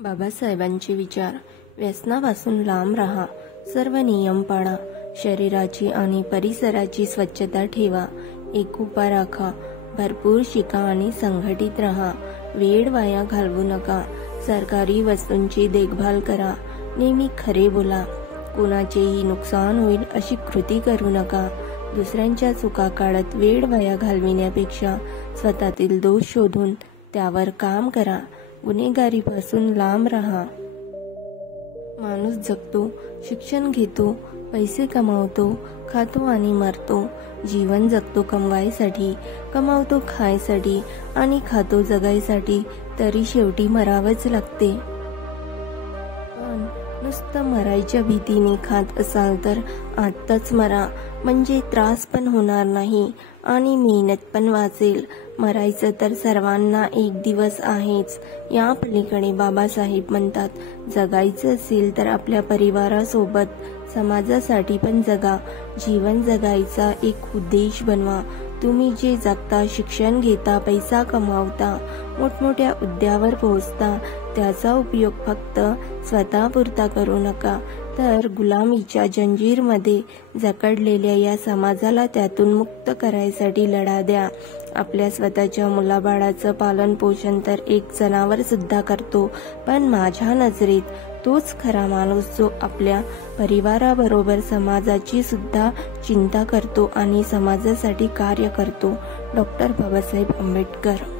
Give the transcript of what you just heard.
बाबासाहेबांचे विचार. व्यसनापासून लांब राहा, सर्व नियम पाळा, शरीराची आणि परिसराची स्वच्छता ठेवा, एकोपा राखा, भरपूर शिका आणि संघटित राहा, वेळ वाया घालवू नका, सरकारी वस्तूंची देखभाल करा, नेहमी खरे बोला, कोणाचेही नुकसान होईल अशी कृती करू नका, दुसऱ्यांच्या चुका काढत वेळ वाया घालविण्यापेक्षा स्वतःतील दोष शोधून त्यावर काम करा, गुन्हेगारीपासून लांब राहा. माणूस जगतो, शिक्षण घेतो, पैसे कमावतो, खातो आणि मरतो. जीवन जगतो कमवायसाठी, कमावतो खायसाठी आणि खातो जगायसाठी, तरी शेवटी मरावंच लागते. पण नुसतं मरायच्या भीतीने खात असाल तर आत्ताच मरा, म्हणजे त्रास पण होणार नाही आणि मेहनत पण वाचेल. मरायचं तर सर्वांना एक दिवस आहेच. या पलीकडे बाबासाहेब म्हणतात, जगायचं असेल तर आपल्या परिवारासोबत समाजासाठी पण जगा. जीवन जगायचा एक उद्देश बनवा. तुम्ही जे जगता, शिक्षण घेता, पैसा कमावता, मोठमोठ्या हुद्द्यावर पोहोचता, त्याचा उपयोग फक्त स्वतःपुरता करू नका, तर गुलामीच्या जंजीरमध्ये जकडलेल्या या समाजाला त्यातून मुक्त करायसाठी लढा द्या. आपल्या स्वतःच्या मुलाबाळाचं पालन पोषण तर एक जनावर सुद्धा करतो, पण माझ्या नजरेत तोच खरा माणूस जो आपल्या परिवाराबरोबर समाजाची सुद्धा चिंता करतो आणि समाजासाठी कार्य करतो. डॉ. बाबासाहेब आंबेडकर.